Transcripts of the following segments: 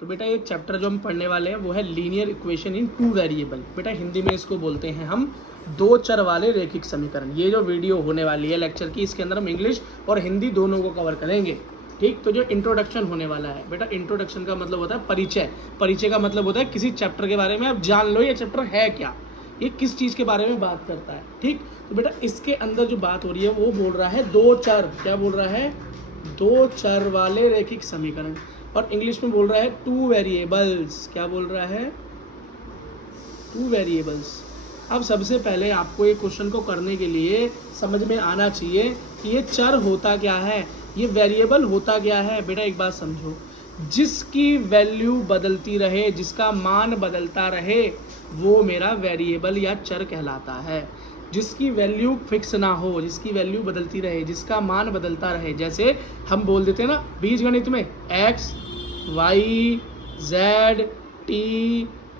तो बेटा ये चैप्टर जो हम पढ़ने वाले हैं वो है linear equation in two variable. बेटा हिंदी में इसको बोलते हैं हम दो चर वाले रैखिक समीकरण। ये जो वीडियो होने वाली है लेक्चर की, इसके अंदर हम इंग्लिश और हिंदी दोनों को कवर करेंगे। ठीक, तो जो इंट्रोडक्शन होने वाला है बेटा, इंट्रोडक्शन का मतलब होता है परिचय। परिचय का मतलब होता है किसी चैप्टर के बारे में आप जान लो ये चैप्टर है क्या, ये किस चीज़ के बारे में बात करता है। ठीक, तो बेटा इसके अंदर जो बात हो रही है वो बोल रहा है दो चर, क्या बोल रहा है, दो चर वाले रैखिक समीकरण, और इंग्लिश में बोल रहा है टू वेरिएबल्स। क्या बोल रहा है, टू वेरिएबल्स। अब सबसे पहले आपको ये क्वेश्चन को करने के लिए समझ में आना चाहिए कि ये चर होता क्या है, ये वेरिएबल होता क्या है। बेटा एक बात समझो, जिसकी वैल्यू बदलती रहे, जिसका मान बदलता रहे, वो मेरा वेरिएबल या चर कहलाता है। जिसकी वैल्यू फिक्स ना हो, जिसकी वैल्यू बदलती रहे, जिसका मान बदलता रहे, जैसे हम बोल देते हैं ना बीजगणित में x, y, z, t,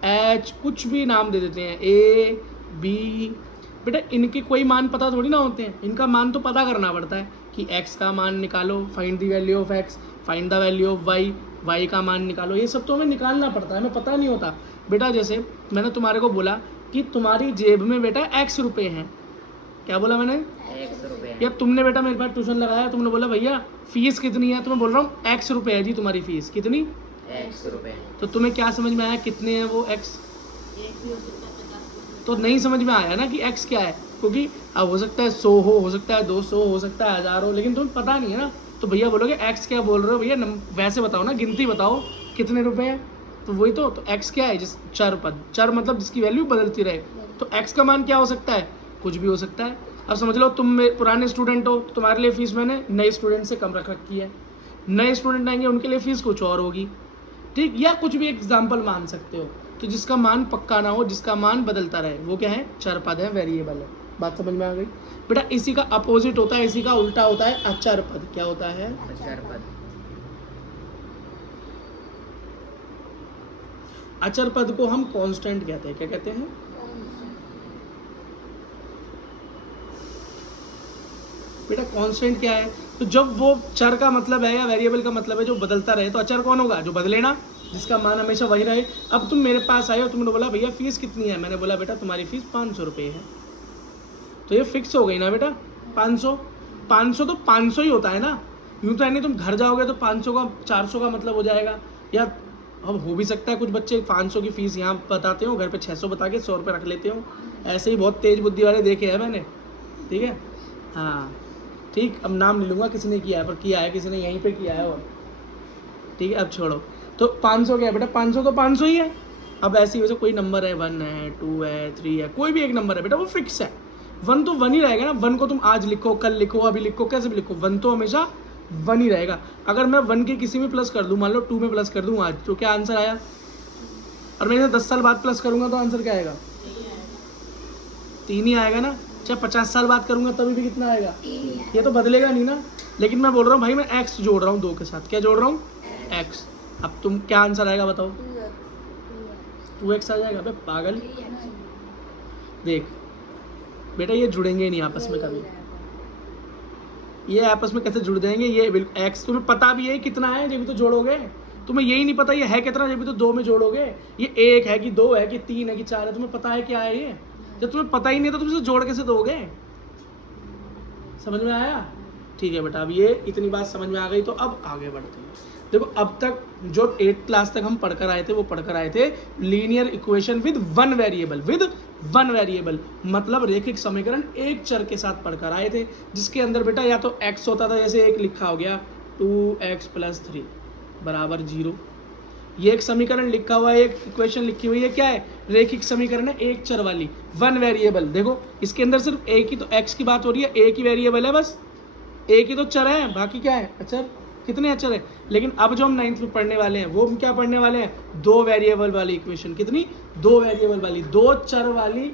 h, कुछ भी नाम दे देते हैं, a, b। बेटा इनके कोई मान पता थोड़ी ना होते हैं, इनका मान तो पता करना पड़ता है कि x का मान निकालो, find the value of x, find the value of y, y का मान निकालो, ये सब तो हमें निकालना पड़ता है, हमें पता नहीं होता। बेटा जैसे मैंने तुम्हारे को बोला कि तुम्हारी जेब में बेटा x रुपये हैं, क्या बोला मैंने, x रुपये। या तुमने बेटा मेरे पास ट्यूशन लगाया, तुमने बोला भैया फीस कितनी है, तो मैं बोल रहा हूँ x रुपये है जी तुम्हारी फीस, कितनी, x रुपये। तो तुम्हें क्या समझ में आया कितने हैं वो x, तो नहीं समझ में आया ना कि x क्या है, क्योंकि अब हो सकता है 100 हो सकता है 200 हो सकता है 1000 हो, लेकिन तुम्हें पता नहीं है ना। तो भैया बोलोगे x क्या बोल रहे हो भैया, वैसे बताओ ना, गिनती बताओ कितने रुपए हैं, तो वही तो x क्या है, जिस चर पद, चर मतलब जिसकी वैल्यू बदलती रहे, तो x का मान क्या हो सकता है, कुछ भी हो सकता है। अब समझ लो तुम पुराने स्टूडेंट हो, तुम्हारे लिए फीस मैंने नए स्टूडेंट से कम रख रखी है, नए स्टूडेंट आएंगे उनके लिए फीस कुछ और होगी। ठीक, या कुछ भी एग्जाम्पल मान सकते हो। तो जिसका मान पक्का ना हो, जिसका मान बदलता रहे, वो क्या है, चर पद है, वेरिएबल है। बात समझ में आ गई बेटा। इसी का अपोजिट होता है, इसी का उल्टा होता है अचर पद। क्या होता है, अचर पद। अचर पद को हम कांस्टेंट कहते हैं। क्या कहते हैं, बेटा कांस्टेंट क्या है, तो जब वो चर का मतलब है या वेरिएबल का मतलब है जो बदलता रहे, तो अचर कौन होगा, जो बदले ना, जिसका मान हमेशा वही रहे। अब तुम मेरे पास आए हो, तुमने बोला भैया फीस कितनी है, मैंने बोला बेटा तुम्हारी फीस 500 रुपये है, तो ये फिक्स हो गई ना बेटा, 500 500 तो 500 ही होता है ना, यूँ तो है नहीं, तुम घर जाओगे तो 500 का 400 का मतलब हो जाएगा। या अब हो भी सकता है कुछ बच्चे 500 की फीस यहाँ बताते हो, घर पे 600 बता के 100 रुपये रख लेते हो, ऐसे ही बहुत तेज बुद्धि वाले देखे हैं मैंने। ठीक है, हाँ ठीक, अब नाम नहीं लूँगा किसी ने किया है, पर किया है किसी ने यहीं पे किया है। और ठीक है अब छोड़ो, तो 500 क्या है बेटा, 500 तो 500 ही है। अब ऐसी वजह कोई नंबर है, 1 है 2 है 3 है, कोई भी एक नंबर है बेटा, वो फिक्स है, 1 तो 1 ही रहेगा ना। 1 को तुम आज लिखो, कल लिखो, अभी लिखो, कैसे भी लिखो, 1 तो हमेशा 1 ही रहेगा। अगर मैं 1 के किसी में प्लस कर दूँ, मान लो 2 में प्लस कर दूँ आज, तो क्या आंसर आया, और मैं इसे 10 साल बाद प्लस करूँगा तो आंसर क्या आएगा, 3 ही आएगा ना। चाहे 50 साल बाद करूँगा तभी भी कितना आएगा, ये तो बदलेगा नहीं ना। लेकिन मैं बोल रहा हूँ भाई, मैं x जोड़ रहा हूँ 2 के साथ, क्या जोड़ रहा हूँ, x। अब तुम क्या आंसर आएगा बताओ, 2x आ जाएगा। बे पागल, देख बेटा ये जुड़ेंगे नहीं आपस में कभी, ये आपस में कैसे जुड़ जाएंगे, ये बिल्कुल x तुम्हें पता भी है कितना है, जब भी तो जोड़ोगे। तुम्हें यही नहीं पता ये है कितना, जब भी तो 2 में जोड़ोगे। ये 1 है कि 2 है कि 3 है कि 4 है, तुम्हें पता है क्या है ये, जब तुम्हें पता ही नहीं तो तुम इसे जोड़ कैसे दोगे। समझ में आया, ठीक है बेटा। अब ये इतनी बात समझ में आ गई, तो अब आगे बढ़ते हैं। देखो अब तक जो 8th क्लास तक हम पढ़कर आए थे, वो पढ़कर आए थे linear equation with one variable, मतलब रैखिक समीकरण एक चर के साथ पढ़कर आए थे, जिसके अंदर बेटा या तो x होता था, जैसे एक लिखा हो गया 2x + 3 बराबर 0, ये एक समीकरण लिखा हुआ है, एक इक्वेशन लिखी हुई है, क्या है, रैखिक समीकरण है एक चर वाली, वन वेरिएबल। देखो इसके अंदर सिर्फ एक ही तो x की बात हो रही है, एक ही वेरिएबल है, बस एक ही तो चर है, बाकी क्या है, अचर। कितने अचर है, लेकिन अब जो हम 9th में पढ़ने वाले हैं वो हम क्या पढ़ने वाले हैं, 2 वेरिएबल वाली इक्वेशन। कितनी, 2 वेरिएबल वाली, 2 चर वाली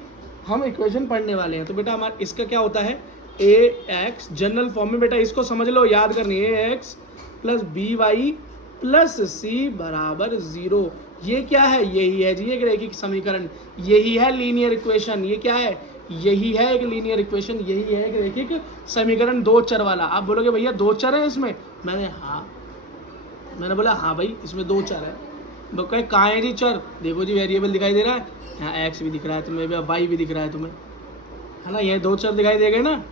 हम इक्वेशन पढ़ने वाले हैं। तो बेटा हमारा इसका क्या होता है, ax जनरल फॉर्म में, बेटा इसको समझ लो, याद करनी है, ax + by + c बराबर 0। ये क्या है, यही है जी एक रैखिक समीकरण, यही है लीनियर इक्वेशन। ये क्या है, यही है एक लीनियर इक्वेशन, यही है एक रैखिक समीकरण 2 चर वाला। आप बोलोगे भैया 2 चर है इसमें, मैंने बोला हाँ भाई इसमें 2 चर है। कहे कहाँ है जी चर, देखो जी वेरिएबल दिखाई दे रहा है, यहाँ एक्स भी दिख रहा है तुम्हें, वाई भी दिख रहा है तुम्हें, है ना, ये दो चर दिखाई दे गए ना।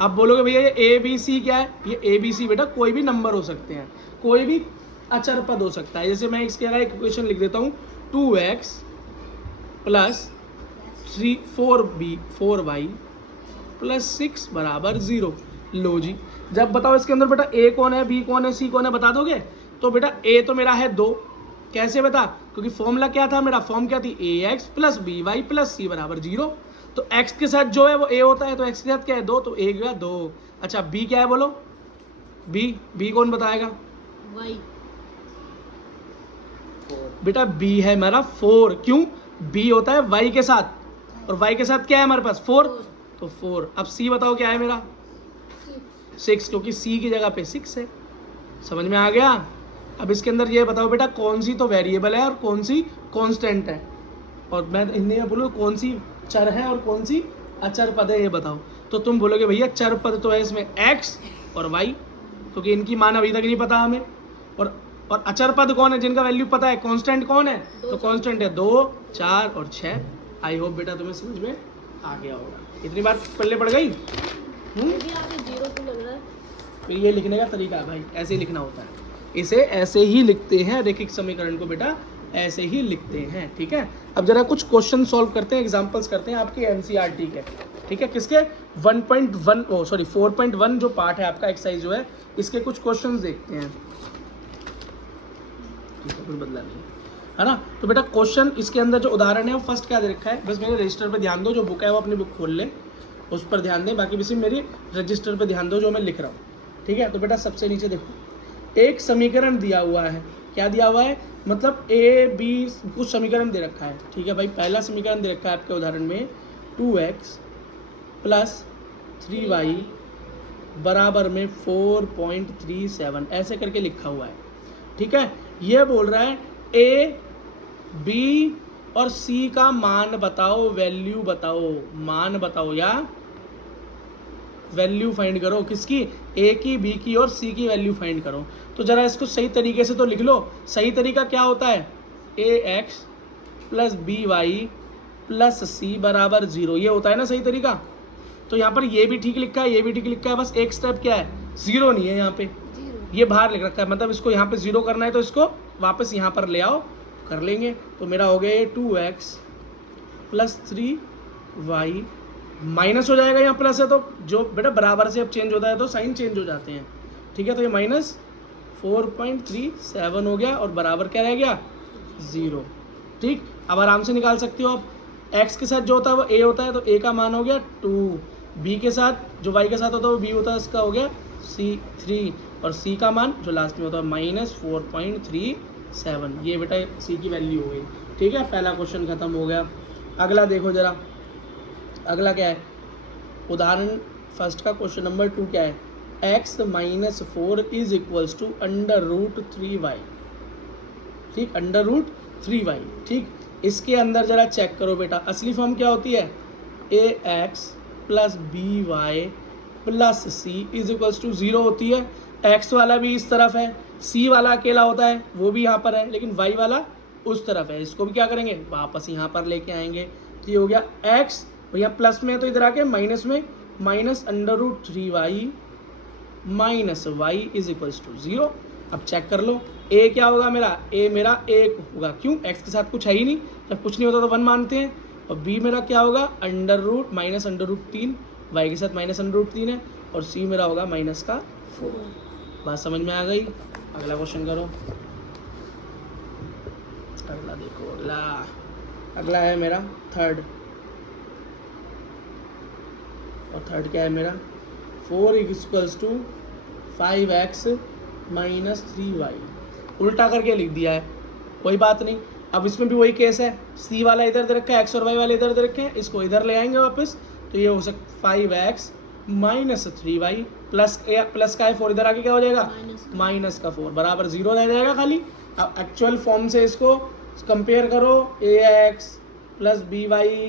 अब बोलोगे भैया ये ए बी सी क्या है, ये ए बी सी बेटा कोई भी नंबर हो सकते हैं, कोई भी अचर पद हो सकता है। जैसे मैं इसके अगर एक इक्वेशन लिख देता हूँ 2x प्लस 4y प्लस 6 बराबर 0। लो जी, जब बताओ इसके अंदर बेटा ए कौन है, बी कौन है, सी कौन है, बता दोगे? तो बेटा ए तो मेरा है 2, कैसे बता, क्योंकि फॉर्मूला क्या था मेरा, फॉर्म क्या थी, a x plus B Y plus c बराबर 0। तो x के साथ जो है वो a होता है, तो x के साथ क्या है 2, तो a गया 2। अच्छा b क्या है बोलो, b कौन बताएगा? y बेटा b है मेरा 4, क्यों, b होता है y के साथ, और y के साथ क्या है हमारे पास 4, तो 4। अब c बताओ क्या है मेरा 6, क्योंकि c की जगह पे 6 है। समझ में आ गया? अब इसके अंदर ये बताओ बेटा कौन सी तो वेरिएबल है और कौन सी कांस्टेंट है, और मैं हिंदी में बोलूँ कौन सी चर है और कौन सी अचर पद है, ये बताओ। तो तुम बोलोगे भैया चर पद तो है इसमें x और y, क्योंकि इनकी मान अभी तक नहीं पता हमें। और अचर पद कौन है जिनका वैल्यू पता है, कांस्टेंट कौन है, तो कांस्टेंट है 2, 4 और 6। आई होप बेटा तुम्हें समझ में आ गया होगा। इतनी बात पल्ले पड़ गई? भी आगे 0 तो लग रहा है। तो ये लिखने का तरीका है भाई, ऐसे ही लिखना होता है, इसे ऐसे ही लिखते हैं, रैखिक समीकरण को बेटा ऐसे ही लिखते हैं, ठीक है। अब जरा कुछ क्वेश्चन सॉल्व करते हैं, एग्जांपल्स करते हैं आपके एनसीईआरटी के, ठीक है, किसके 4.1 जो पार्ट है आपका एक्सरसाइज जो है, इसके कुछ क्वेश्चंस देखते हैं, ठीक है, कुछ बदला नहीं है ना। तो बेटा क्वेश्चन इसके अंदर जो उदाहरण है वो फर्स्ट क्या दे रखा है, बस मेरे रजिस्टर पे ध्यान दो, जो बुक है वो अपनी बुक खोल ले, उस पर ध्यान दें, बाकी भी मेरी रजिस्टर पे ध्यान दो जो मैं लिख रहा हूँ, ठीक है। तो बेटा सबसे नीचे देखो, एक समीकरण दिया हुआ है, क्या दिया हुआ है, मतलब ए बी कुछ समीकरण दे रखा है, ठीक है भाई। पहला समीकरण दे रखा है आपके उदाहरण में 2x प्लस 3y बराबर में 4.37, ऐसे करके लिखा हुआ है, ठीक है। ये बोल रहा है ए बी और सी का मान बताओ, वैल्यू बताओ, मान बताओ या वैल्यू फाइंड करो, किसकी, ए की, बी की और सी की वैल्यू फाइंड करो। तो जरा इसको सही तरीके से तो लिख लो। सही तरीका क्या होता है, a x plus B Y plus c बराबर 0, ये होता है ना सही तरीका। तो यहाँ पर ये भी ठीक लिखा है, ये भी ठीक लिखा है, बस एक स्टेप क्या है, 0 नहीं है यहाँ पे, ये बाहर लिख रखा है, मतलब इसको यहाँ पे 0 करना है, तो इसको वापस यहाँ पर ले आओ, कर लेंगे। तो मेरा हो गया ये 2x प्लस 3y माइनस हो जाएगा, यहाँ प्लस है तो जो बेटा बराबर से अब चेंज होता है तो साइन चेंज हो जाते हैं, ठीक है। तो ये माइनस 4.37 हो गया और बराबर क्या रह गया 0, ठीक। अब आराम से निकाल सकते हो आप, x के साथ जो होता है वो a होता है, तो a का मान हो गया 2, b के साथ जो y के साथ होता है वो b होता है, इसका हो गया 3, और c का मान जो लास्ट में होता है माइनस 4.37, ये बेटा c की वैल्यू हो गई, ठीक है। पहला क्वेश्चन खत्म हो गया। अगला देखो जरा, अगला क्या है, उदाहरण फर्स्ट का क्वेश्चन नंबर 2 क्या है, x minus 4 is equals to √3y, ठीक, √3y, ठीक। इसके अंदर जरा चेक करो बेटा, असली फॉर्म क्या होती है, ax plus B Y plus C is equals to 0 होती है। x वाला भी इस तरफ है, c वाला अकेला होता है, वो भी यहाँ पर है, लेकिन y वाला उस तरफ है, इसको भी क्या करेंगे, वापस यहाँ पर लेके आएंगे। तो ये हो गया x, और यहाँ प्लस में है तो इधर आके माइनस में, minus √3y minus Y is equals to 0। अब चेक कर लो, a क्या होगा मेरा, a मेरा 1 होगा, क्यों, x के साथ कुछ है ही नहीं, जब कुछ नहीं होता तो 1 मानते हैं। और b मेरा क्या होगा, माइनस √3, y के साथ माइनस √3 है, और c मेरा होगा माइनस का 4। बात समझ में आ गई? अगला क्वेश्चन करो, अगला देखो, अगला है मेरा थर्ड, और थर्ड क्या है मेरा, 4 equals to 5x minus 3y, उल्टा करके लिख दिया है, कोई बात नहीं। अब इसमें भी वही केस है, c वाला इधर दे रखा है, x और y वाले इधर दे रखे हैं, इसको इधर ले आएंगे वापस, तो ये हो सकता 5x माइनस 3y प्लस का है 4, इधर आके क्या हो जाएगा, माइनस का 4 बराबर 0 रह जाएगा खाली। अब एक्चुअल फॉर्म से इसको कंपेयर करो, ax plus B Y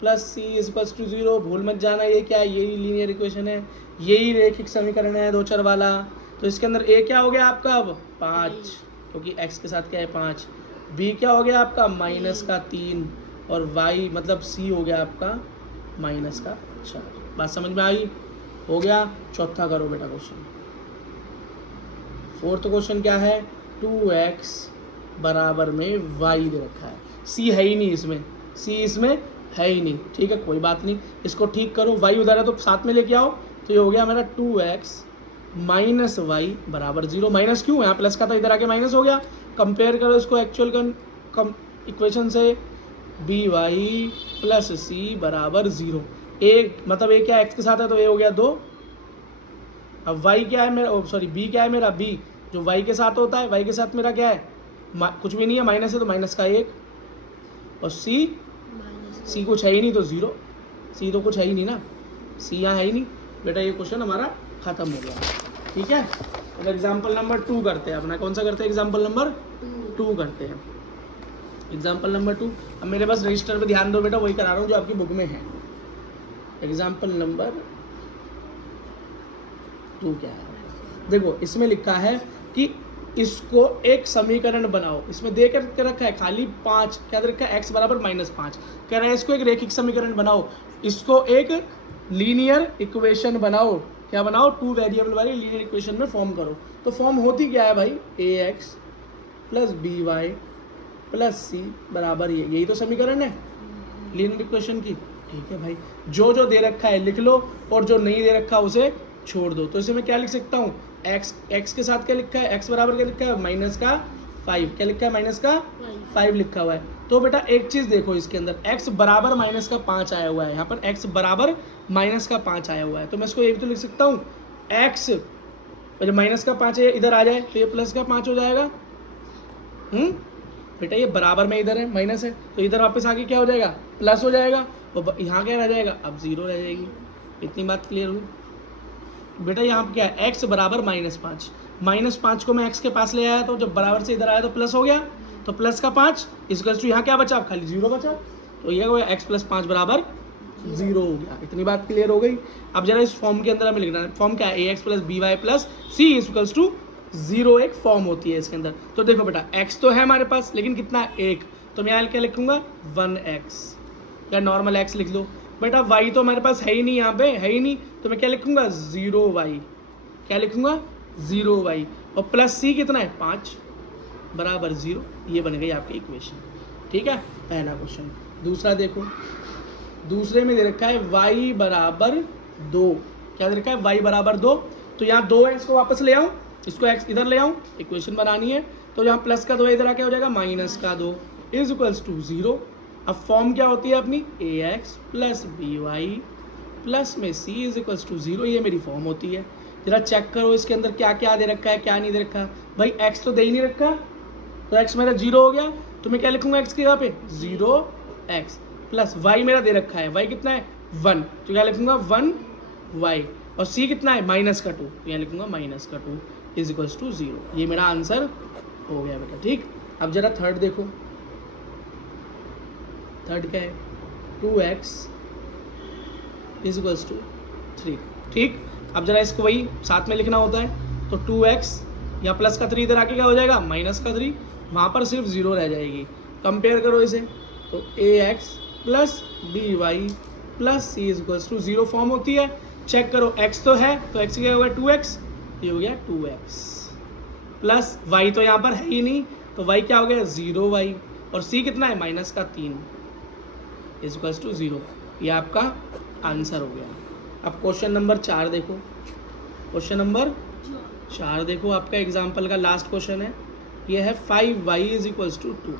plus C is equals to 0, भूल मत जाना ये क्या है, यही लीनियर इक्वेशन है, यही रैखिक समीकरण है दो चर वाला। तो इसके अंदर a क्या हो गया आपका अब 5, क्योंकि x के साथ क्या है 5, बी क्या हो गया आपका माइनस का 3 और वाई मतलब सी हो गया आपका माइनस का 4। बात समझ में आई? हो गया। चौथा करो बेटा क्वेश्चन। फोर्थ क्वेश्चन क्या है? 2x बराबर में y दे रखा है, c है ही नहीं इसमें, c इसमें है ही नहीं। ठीक है, कोई बात नहीं, इसको ठीक करो। y उधर है तो साथ में लेके आओ, तो ये हो गया मेरा 2x माइनस वाई बराबर 0। माइनस क्यों? यहाँ प्लस का था, इधर आके माइनस हो गया। कंपेयर करो इसको एक्चुअल इक्वेशन से, बी वाई प्लस सी बराबर 0। ए मतलब ए क्या x के साथ है, तो ए हो गया 2। अब y क्या है मेरा, सॉरी b क्या है मेरा, b जो y के साथ होता है, y के साथ मेरा क्या है, कुछ भी नहीं है, माइनस है तो माइनस का 1। और c कुछ है ही नहीं तो 0। c तो कुछ है ही नहीं ना, c यहाँ है ही नहीं बेटा। ये क्वेश्चन हमारा खत्म हो गया। ठीक है, अब एग्जाम्पल नंबर 2 करते हैं अपना। कौन सा करते हैं? एग्जाम्पल नंबर 2 करते हैं। Example number 2। अब मेरे पास रजिस्टर पे ध्यान दो बेटा, वही करा रहा हूँ जो आपकी बुक में है। एग्जाम्पल नंबर 2 क्या है? देखो इसमें लिखा है कि इसको एक समीकरण बनाओ। इसमें दे कर रखा है खाली 5, क्या दे रखा है? x बराबर -5। कह रहा है इसको एक रेखिक समीकरण बनाओ, इसको एक लीनियर इक्वेशन बनाओ। क्या बनाओ? 2 वेरिएबल वाली लीनियर इक्वेशन में फॉर्म करो। तो फॉर्म होती क्या है भाई? ax plus B Y plus c बराबर ये, यही तो समीकरण है लीनियर इक्वेशन की। ठीक है भाई, जो जो दे रखा है लिख लो और जो नहीं दे रखा उसे छोड़ दो। तो इसे मैं क्या लिख सकता हूँ? x के साथ क्या लिखा है? x बराबर क्या लिखा है? -5। क्या लिखा है? -5 लिखा हुआ है। तो बेटा एक चीज देखो इसके अंदर, x बराबर -5 आया हुआ है। यहाँ पर x बराबर -5 आया हुआ है, तो मैं इसको ये भी तो लिख सकता हूँ x जब -5 है इधर आ जाए तो ये +5 हो जाएगा। बेटा ये बराबर में इधर है माइनस है, तो इधर वापस आके क्या हो जाएगा? प्लस हो जाएगा। और यहाँ क्या रह जाएगा? अब 0 रह जाएगी। इतनी बात क्लियर हुई बेटा? यहाँ पे क्या है? x बराबर -5। -5 को मैं x के पास ले आया, तो जब बराबर से इधर आया तो प्लस हो गया, तो प्लस का 5 इक्वल्स टू यहाँ क्या बचा? खाली 0 बचा। तो ये हो गया x + 5 बराबर 0 हो गया। इतनी बात क्लियर हो गई। अब जरा इस फॉर्म के अंदर हमें लिखना है। फॉर्म क्या है? ax + by + c equals to 0 एक फॉर्म होती है इसके अंदर। तो देखो बेटा x तो है हमारे पास, लेकिन कितना है? 1। तो मैं क्या लिखूंगा? 1x या नॉर्मल x लिख लो। बेटा y तो हमारे पास है ही नहीं, यहाँ पे है ही नहीं, तो मैं क्या लिखूंगा? 0y। क्या लिखूंगा? 0y। और प्लस c कितना है? 5 बराबर 0। ये बन गई आपकी इक्वेशन। ठीक है, पहला क्वेश्चन। दूसरा देखो, दूसरे में दे रखा है y बराबर 2। क्या दे रखा है? y बराबर 2। तो यहाँ 2 है, इसको वापस ले आऊँ, इसको x इधर ले आऊँ, इक्वेशन बनानी है। तो यहाँ प्लस का 2 इधर आके हो जाएगा -2 इज इक्वल्स टू 0। अब फॉर्म क्या होती है अपनी? ax plus B Y plus में c इज इक्वल्स टू 0। ये मेरी फॉर्म होती है। जरा चेक करो इसके अंदर क्या क्या दे रखा है, क्या नहीं दे रखा। भाई x तो दे ही नहीं रखा, तो x मेरा 0 हो गया। तो मैं क्या लिखूंगा x की जगह पे? 0x प्लस y मेरा दे रखा है, y कितना है? 1। तो क्या लिखूंगा? 1y। और c कितना है? -2। तो यहाँ लिखूंगा -2 इज इक्वल्स टू 0। ये मेरा आंसर हो गया बेटा। ठीक, अब जरा थर्ड देखो। थर्ड क्या है? 2x is equals to 3। ठीक, अब जरा इसको वही साथ में लिखना होता है। तो 2x या प्लस का 3 इधर आके क्या हो जाएगा? -3। वहाँ पर सिर्फ 0 रह जाएगी। कंपेयर करो इसे, तो ax plus B Y plus C is equals to 0 form होती है। चेक करो, x तो है, तो x क्या हो गया? 2x। ये हो गया 2x प्लस y तो यहाँ पर है ही नहीं, तो y क्या हो गया? 0y। और c कितना है? -3 इज इक्वल्स टू 0। ये आपका आंसर हो गया। अब क्वेश्चन नंबर 4 देखो। क्वेश्चन नंबर 4 देखो, आपका एग्जाम्पल का लास्ट क्वेश्चन है। ये है 5y is equals to 2।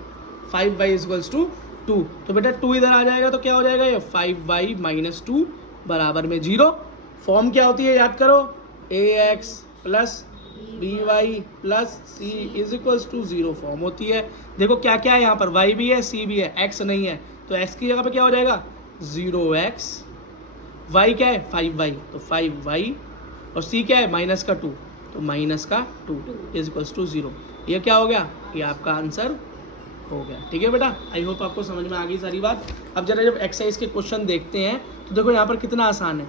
5y is equals to 2। तो बेटा 2 इधर आ जाएगा तो क्या हो जाएगा? ये 5y - 2 बराबर में 0। फॉर्म क्या होती है? याद करो, ax plus B Y plus C is equals to 0 form होती है। देखो क्या क्या है यहाँ पर? y भी है, c भी है, x नहीं है, तो x की जगह पे क्या हो जाएगा? 0x। y क्या है? 5y, तो 5y। और c क्या है? -2, तो -2 इज इक्वल्स टू 0। ये क्या हो गया? ये आपका आंसर हो गया। ठीक है बेटा, आई होप आपको समझ में आ गई सारी बात। अब जरा जब एक्सरसाइज के क्वेश्चन देखते हैं तो देखो यहाँ पर कितना आसान है।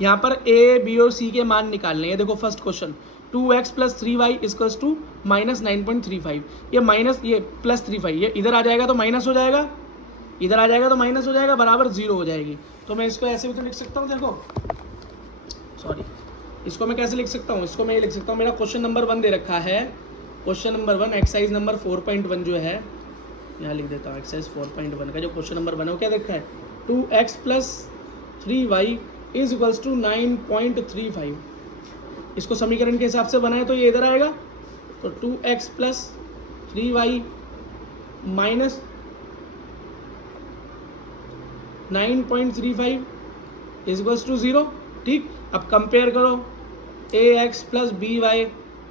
यहाँ पर a, b और c के मान निकालने हैं। देखो first question, 2x plus 3y equals to minus 9.35। ये माइनस ये प्लस 35 ये इधर आ जाएगा तो माइनस हो जाएगा, इधर आ जाएगा तो माइनस हो जाएगा, बराबर 0 हो जाएगी। तो मैं इसको ऐसे भी तो लिख सकता हूँ, देखो सॉरी, इसको मैं कैसे लिख सकता हूँ, इसको मैं ये लिख सकता हूँ, मेरा क्वेश्चन नंबर 1 दे रखा है, क्वेश्चन नंबर 1 एक्सरसाइज नंबर 4.1 जो है, यहाँ लिख देता हूँ, एक्सरसाइज 4.1 का जो क्वेश्चन नंबर 1 है वो क्या देखा है, 2x plus 3y is equals to 9.35। इसको समीकरण के हिसाब से बनाए तो ये इधर आएगा, तो 2x plus 3y minus 9.35 is equals to 0। ठीक, अब कंपेयर करो ax plus by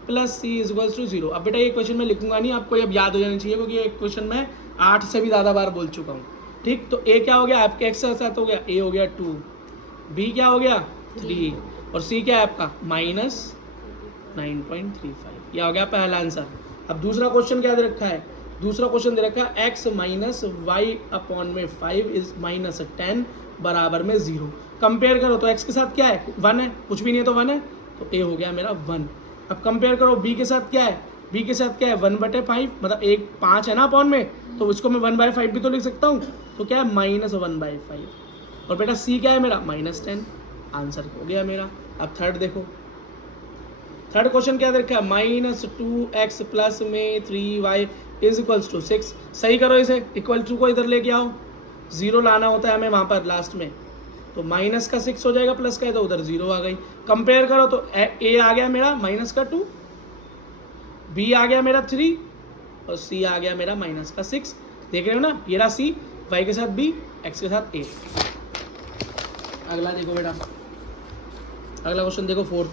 plus c is equals to 0। अब बेटा ये क्वेश्चन मैं लिखूंगा नहीं, आपको ये अब याद हो जाना चाहिए क्योंकि ये क्वेश्चन मैं 8 से भी ज़्यादा बार बोल चुका हूँ। ठीक, तो a क्या हो गया आपके x के साथ हो गया, a हो गया 2, b क्या हो गया 3 और c क्या है आपका माइनस 9.35। यह हो गया पहला आंसर। अब दूसरा क्वेश्चन क्या दे रखा है, दूसरा क्वेश्चन दे रखा है x माइनस वाई अपॉन में 5 इज माइनस 10 बराबर में 0। कंपेयर करो तो x के साथ क्या है 1 है, कुछ भी नहीं है तो 1 है, तो a हो गया मेरा 1। अब कंपेयर करो b के साथ क्या है, b के साथ क्या है 1/5, मतलब एक 5 है ना अपॉन में, तो इसको मैं 1/5 भी तो लिख सकता हूँ, तो क्या है माइनस 1/5। और बेटा c क्या है मेरा माइनस 10, आंसर हो गया मेरा। अब थर्ड देखो, थर्ड क्वेश्चन क्या देखा है, माइनस 2x प्लस में 3y इज इक्वल्स टू 6। सही करो इसे, इक्वल टू को इधर लेके आओ, 0 लाना होता है हमें वहाँ पर लास्ट में, तो माइनस का 6 हो जाएगा, प्लस का है तो उधर 0 आ गई। कंपेयर करो तो a आ गया मेरा माइनस का 2, b आ गया मेरा 3 और c आ गया मेरा माइनस का 6। देख रहे हो ना, ये रहा c, y के साथ b, x के साथ a। अगला देखो बेटा, अगला क्वेश्चन देखो, फोर्थ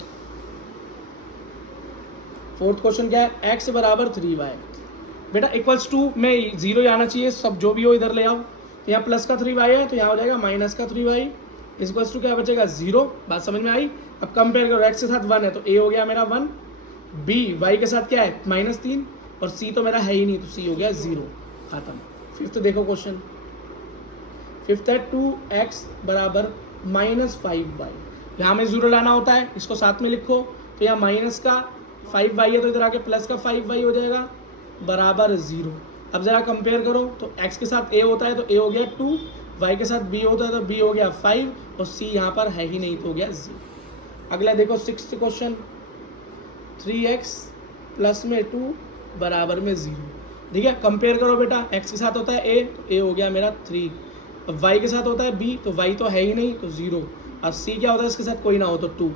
क्वेश्चन क्या है, x बराबर 3y। बेटा इक्वल्स टू में 0 आना चाहिए, सब जो भी हो इधर ले आओ, तो यहाँ प्लस का 3y है तो यहाँ हो जाएगा माइनस का 3y इक्वल्स टू क्या बचेगा 0। बात समझ में आई। अब कंपेयर करो, x के साथ 1 है तो a हो गया मेरा 1, b y के साथ क्या है माइनस 3 और c तो मेरा है ही नहीं, तो c हो गया 0, खत्म। फिफ्थ देखो क्वेश्चन, फिफ्थ है 2x बराबर माइनस 5y। यहाँ में 0 लाना होता है, इसको साथ में लिखो, तो यहाँ माइनस का 5y है तो इधर आके प्लस का 5y हो जाएगा बराबर 0। अब जरा कंपेयर करो तो x के साथ a होता है तो a हो गया 2, y के साथ b होता है तो b हो गया 5 और c यहाँ पर है ही नहीं तो हो गया 0। अगला देखो सिक्स्थ क्वेश्चन, 3x प्लस में 2 बराबर में 0। ठीक है, कंपेयर करो बेटा, x के साथ होता है a तो a हो गया मेरा 3, अब y के साथ होता है b तो y तो है ही नहीं तो 0, और c क्या होता है इसके साथ कोई ना हो तो 2।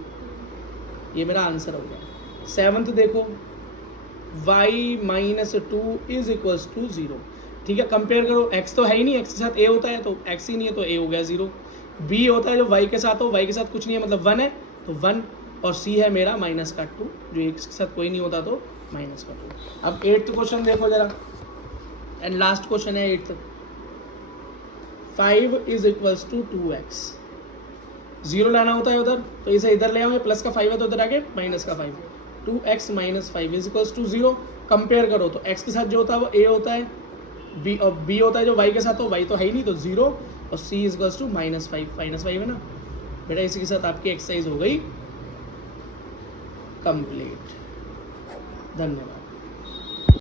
ये मेरा आंसर हो गया। सेवंथ देखो, y minus 2 is equals to 0। ठीक है, कंपेयर करो, x तो है ही नहीं, x के साथ a होता है तो x ही नहीं है तो a हो गया 0, b होता है जो y के साथ हो, y के साथ कुछ नहीं है मतलब 1 है तो 1, और c है मेरा माइनस का 2 जो x के साथ कोई नहीं होता तो माइनस का 2। अब 8th क्वेश्चन देखो जरा, एंड लास्ट क्वेश्चन है 8th, 5 is equals to 2x। 0 लाना होता है उधर तो इसे इधर ले आओ, प्लस का 5 है तो इधर आके माइनस का 5, 2x minus 5 is equals to 0। Compare करो तो x के साथ जो होता है वो a होता है, b और b होता है जो y के साथ हो, y तो है ही नहीं तो 0, और c is equals to minus 5 है ना बेटा। इसी के साथ आपकी एक्सरसाइज हो गई कंप्लीट। धन्यवाद।